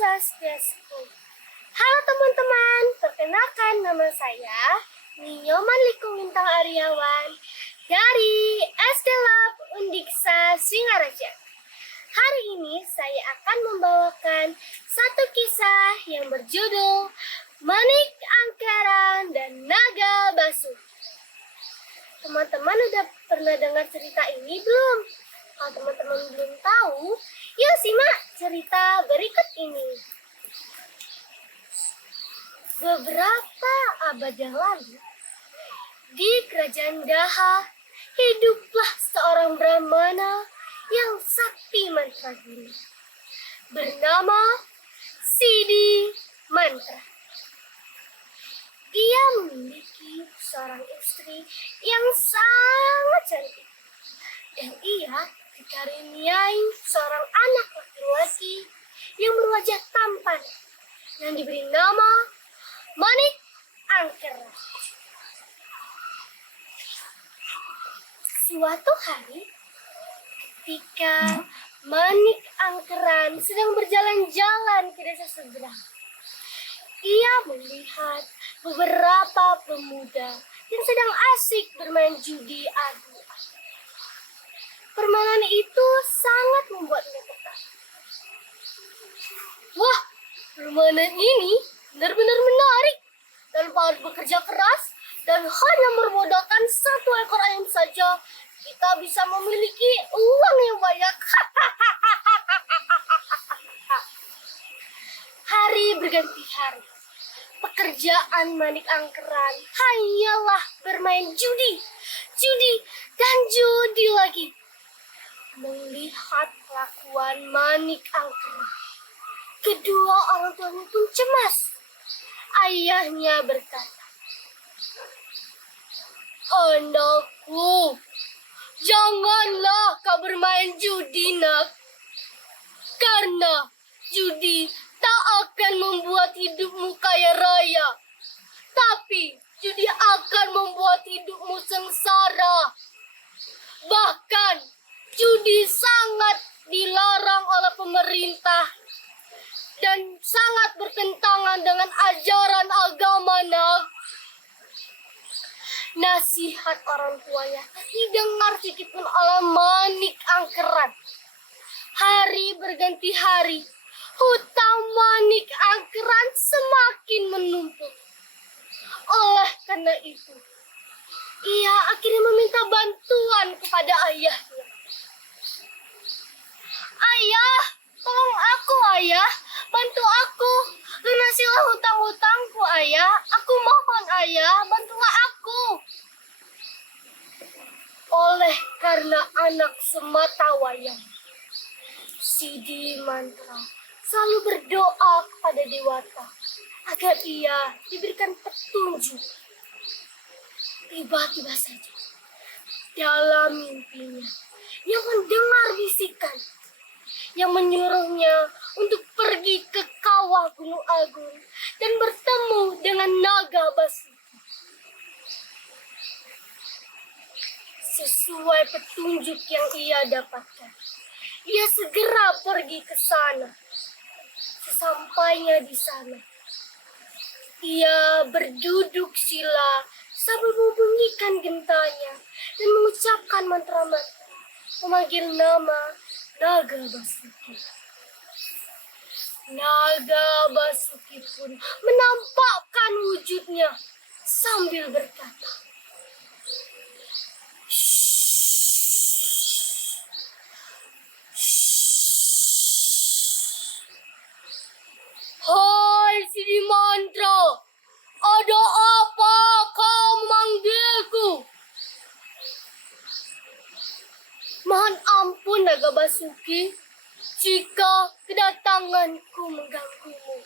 Swastiastu. Halo teman-teman, perkenalkan nama saya Nyoman Likung Aryawan dari SD Lab Undiksa Singaraja. Hari ini saya akan membawakan satu kisah yang berjudul Manik Angkeran dan Naga Basuh. Teman-teman udah pernah dengar cerita ini belum? Kalau teman-teman belum tahu, yuk simak cerita berikut ini. Beberapa abad yang lalu, di kerajaan Daha, hiduplah seorang Brahmana yang sakti mantraguna, bernama Siddhi Mantra. Ia memiliki seorang istri yang sangat cantik, dan ia dikaruniai seorang anak laki-laki yang berwajah tampan yang diberi nama Manik Angkeran. Suatu hari, ketika Manik Angkeran sedang berjalan-jalan ke desa seberang, ia melihat beberapa pemuda yang sedang asik bermain judi adu. Permainan itu sangat membuatnya tertarik. Wah, permainan ini benar-benar menarik. Tanpa harus bekerja keras dan hanya bermodalkan satu ekor ayam saja, kita bisa memiliki uang yang banyak. Hari berganti hari. Pekerjaan Manik Angkeran hanyalah bermain judi, dan judi lagi. Melihat kelakuan Manik Angkeran, kedua orang tuanya pun cemas. Ayahnya berkata, "Anakku, janganlah kau bermain judi, nak. Karena judi tak akan membuat hidupmu kaya raya, tapi judi akan membuat hidupmu sengsara. Bahkan judi sangat dilarang oleh pemerintah dan sangat bertentangan dengan ajaran agama, nak." Nasihat orang tuanya didengar sedikitpun oleh Manik Angkeran. Hari berganti hari, hutang Manik Angkeran semakin menumpuk. Oleh karena itu, ia akhirnya meminta bantuan kepada ayahnya. "Ayah, tolong aku, ayah. Bantu aku. Lunasilah hutang-hutangku, ayah. Aku mohon, ayah. Bantulah aku." Oleh karena anak semata wayang, Siddhi Mantra selalu berdoa kepada Dewata agar ia diberikan petunjuk. Tiba-tiba saja, dalam mimpinya, ia mendengar bisikan yang menyuruhnya untuk pergi ke kawah Gunung Agung dan bertemu dengan Naga Basuh. Sesuai petunjuk yang ia dapatkan, ia segera pergi ke sana. Sesampainya di sana, ia berduduk sila sambil membunyikan gentanya dan mengucapkan mantra-mantra, memanggil nama Naga Basuki. Naga Basuki pun menampakkan wujudnya sambil berkata, "Hai Siddhi Mantra, ada apa kau memanggilku?" "Mohon ampun Naga Basuki, jika kedatanganku mengganggumu.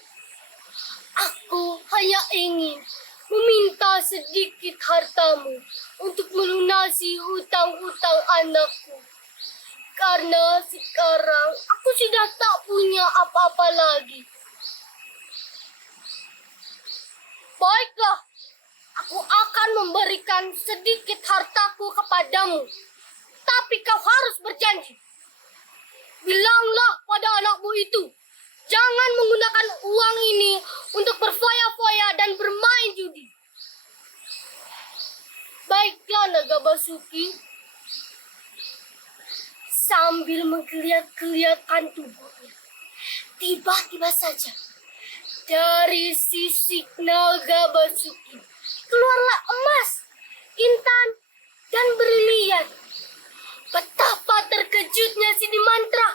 Aku hanya ingin meminta sedikit hartamu untuk melunasi hutang-hutang anakku. Karena sekarang aku sudah tak punya apa-apa lagi." "Baiklah, aku akan memberikan sedikit hartaku kepadamu. Tapi kau harus berjanji. Bilanglah pada anakmu itu, Jangan menggunakan uang ini untuk berfoya-foya dan bermain judi. Baiklah Naga Basuki. Sambil menggeliat-geliatkan tubuhnya, tiba-tiba saja dari sisik Naga Basuki keluarlah emas, intan, dan berlian. Betapa terkejutnya si Dimantra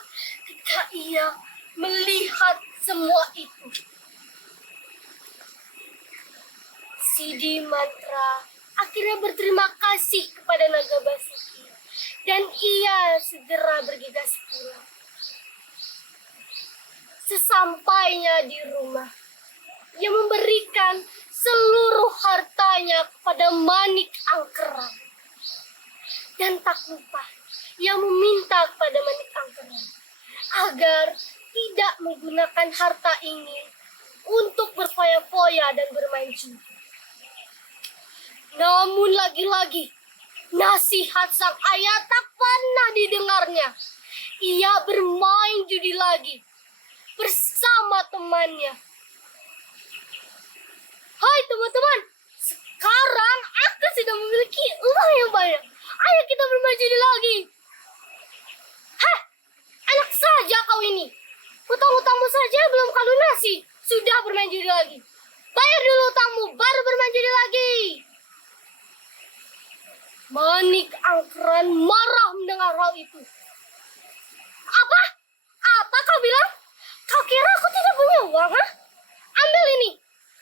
ketika ia melihat semua itu. Si Dimantra akhirnya berterima kasih kepada Naga Basuki dan ia segera bergegas pulang. Sesampainya di rumah, ia memberikan seluruh hartanya kepada Manik Angkeran. Dan tak lupa, ia meminta kepada Manik Angkeran agar tidak menggunakan harta ini untuk berfoya-foya dan bermain judi. Namun lagi-lagi, nasihat sang ayah tak pernah didengarnya. Ia bermain judi lagi bersama temannya. Hai teman-teman, sekarang aku sudah memiliki uang yang banyak. Ayo kita bermain judi lagi. Hah, enak saja kau ini. Hutang-hutangmu saja belum kau lunasi, sudah bermain judi lagi. Bayar dulu hutangmu, baru bermain judi lagi. Manik Angkeran marah mendengar hal itu. Apa? Apa kau bilang? Kau kira aku tidak punya uang, ha? Ambil ini.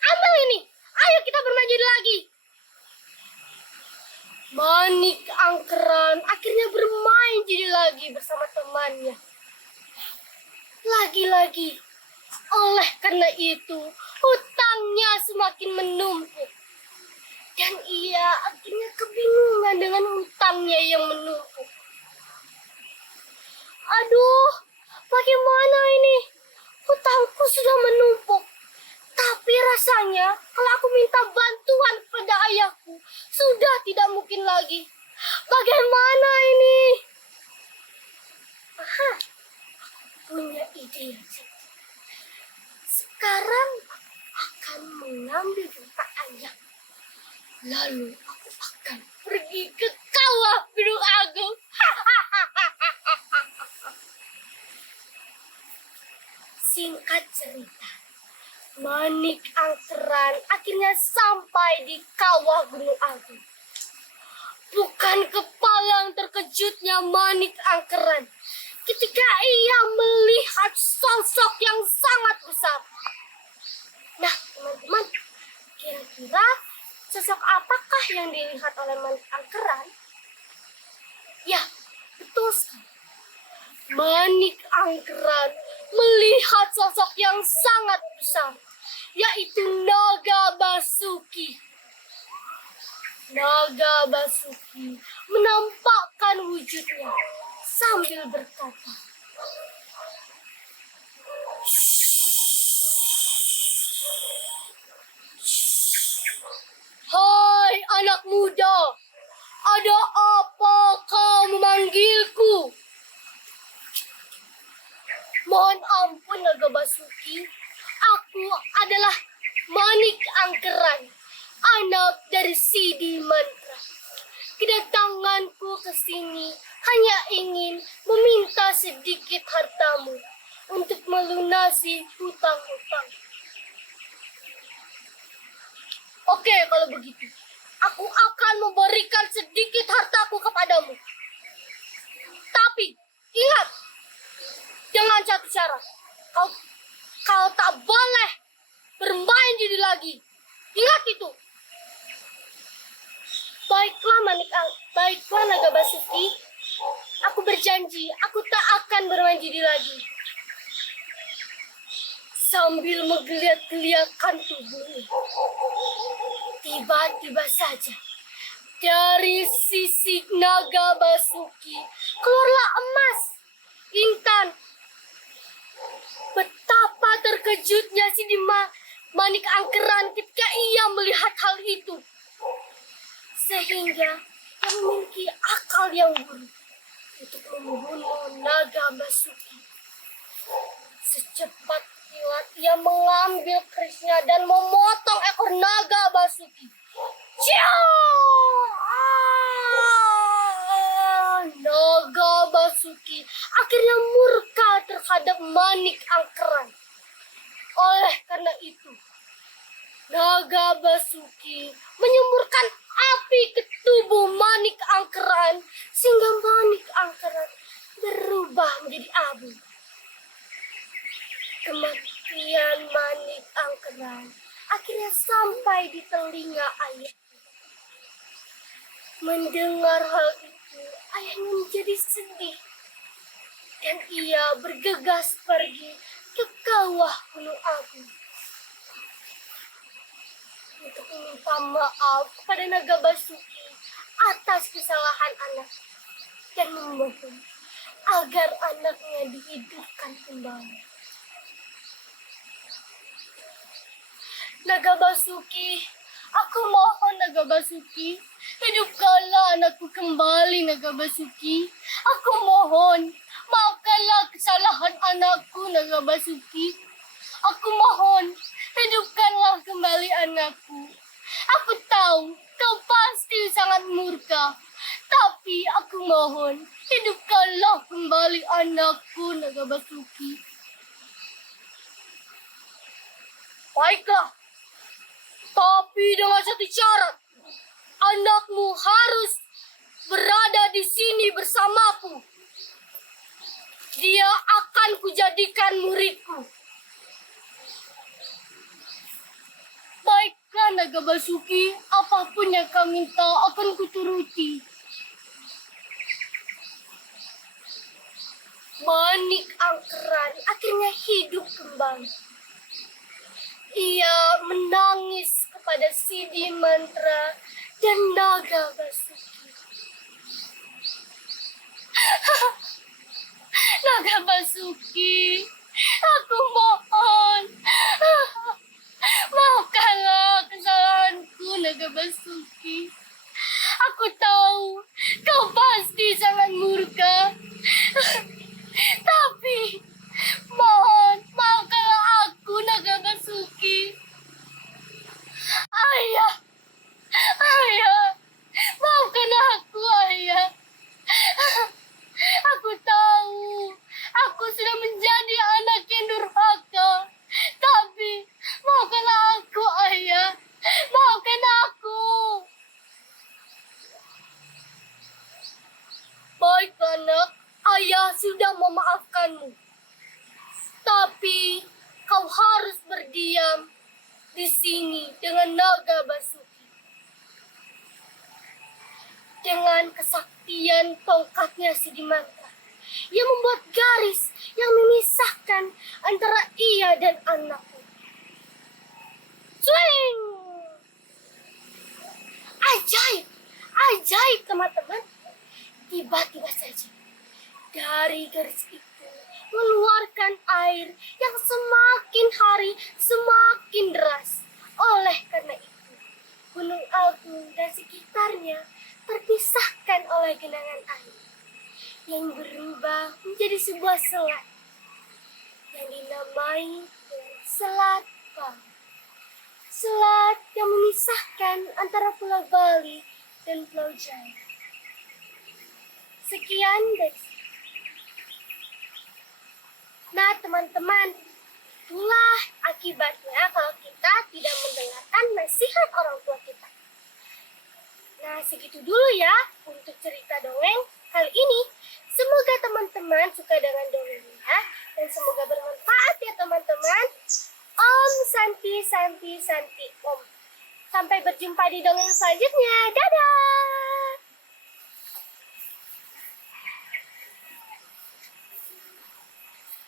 Ambil ini. Ayo kita bermain judi lagi. Manik Angkeran akhirnya bermain judi lagi bersama temannya. Lagi-lagi, oleh karena itu, hutangnya semakin menumpuk. Dan ia akhirnya kebingungan dengan hutangnya yang menumpuk. Aduh, bagaimana ini? Hutangku sudah menumpuk. Tapi rasanya kalau aku minta bantuan kepada ayahku, sudah tidak mungkin lagi. Bagaimana ini? Aha, punya ide. Sekarang akan mengambil dompet ayah. Lalu aku akan pergi ke kawah Gunung Agung. Singkat cerita, Manik Angkeran akhirnya sampai di kawah Gunung Agung. Bukan kepalang terkejutnya Manik Angkeran ketika ia melihat sosok yang sangat besar. Nah, teman-teman, kira-kira sosok apakah yang dilihat oleh Manik Angkeran? Ya, betul sekali. Manik Angkeran melihat sosok yang sangat besar, yaitu Naga Basuki. Naga Basuki menampakkan wujudnya sambil berkata, "Hai anak muda, ada apa kau memanggilku?" "Mohon ampun Naga Basuki, aku adalah Manik Angkeran, anak dari si Dimantra. Kedatanganku ke sini hanya ingin meminta sedikit hartamu untuk melunasi hutang-hutang." "Oke, kalau begitu, aku akan memberikan sedikit hartaku kepadamu. Tapi ingat, dengan satu syarat, kau tak boleh bermain judi lagi. Ingat itu." Baiklah Naga Basuki. Aku berjanji, aku tak akan bermain judi lagi. Sambil menggeliat-geliatkan tubuhnya, tiba-tiba saja dari sisi Naga Basuki keluarlah emas, intan. Betapa terkejutnya si Manik Angkeran ketika ia melihat hal itu. Sehingga ia memiliki akal yang buruk untuk membunuh Naga Basuki. Secepat kilat ia mengambil kerisnya dan memotong ekor naga Basuki. Ciao! Naga Basuki akhirnya murka terhadap Manik Angkeran. Oleh karena itu, Naga Basuki menyemburkan api ke tubuh Manik Angkeran sehingga Manik Angkeran berubah menjadi abu. Kematian Manik Angkeran akhirnya sampai di telinga ayahnya. Mendengar hal itu, ayahnya menjadi sedih dan ia bergegas pergi ke kawah Gunung Agung untuk meminta maaf kepada Naga Basuki atas kesalahan anak dan memohon agar anaknya dihidupkan kembali. Naga Basuki, aku mohon Naga Basuki, hidupkanlah anakku kembali Naga Basuki. Aku mohon, maafkanlah kesalahan anakku Naga Basuki. Aku mohon, hidupkanlah kembali anakku. Aku tahu kau pasti sangat murka, tapi aku mohon, hidupkanlah kembali anakku Naga Basuki. Baiklah. Tapi dengan satu syarat, anakmu harus berada di sini bersamaku. Dia akan kujadikan muridku. Baiklah Naga Basuki, apapun yang kau minta akan kuturuti. Manik Angkeran akhirnya hidup kembali. Ia menangis kepada Sidi Mantra dan Naga Basuki. Naga Basuki, aku mohon. Maafkanlah kesalahanku, Naga Basuki. Aku tahu kau pasti sangat murka. Tapi mohon, maafkanlah aku, Naga Basuki. Ayah, maafkan aku, Ayah. Aku tahu, aku sudah menjadi anak yang durhaka. Tapi maafkanlah aku, Ayah. Maafkan aku. Baik, anak. Ayah sudah memaafkanmu. Tapi kau harus berdiam di sini dengan Naga Basuki. Dengan kesaktian tongkatnya Sidi Mantra, ia membuat garis yang memisahkan antara ia dan anaknya. Swing! Ajaib! Ajaib, teman-teman. Tiba-tiba saja dari garis itu mengeluarkan air yang semakin hari semakin deras. Oleh karena itu, Gunung Agung dan sekitarnya terpisahkan oleh genangan air yang berubah menjadi sebuah selat yang dinamai Selat Bali. Selat yang memisahkan antara Pulau Bali dan Pulau Jaya. Sekian dari saya. Nah, teman-teman, itulah akibatnya kalau kita tidak mendengarkan nasihat orang tua kita. Nah, segitu dulu ya untuk cerita dongeng kali ini. Semoga teman-teman suka dengan dongengnya dan semoga bermanfaat ya teman-teman. Om Santi Santi Santi Om. Sampai berjumpa di dongeng selanjutnya. Dadah!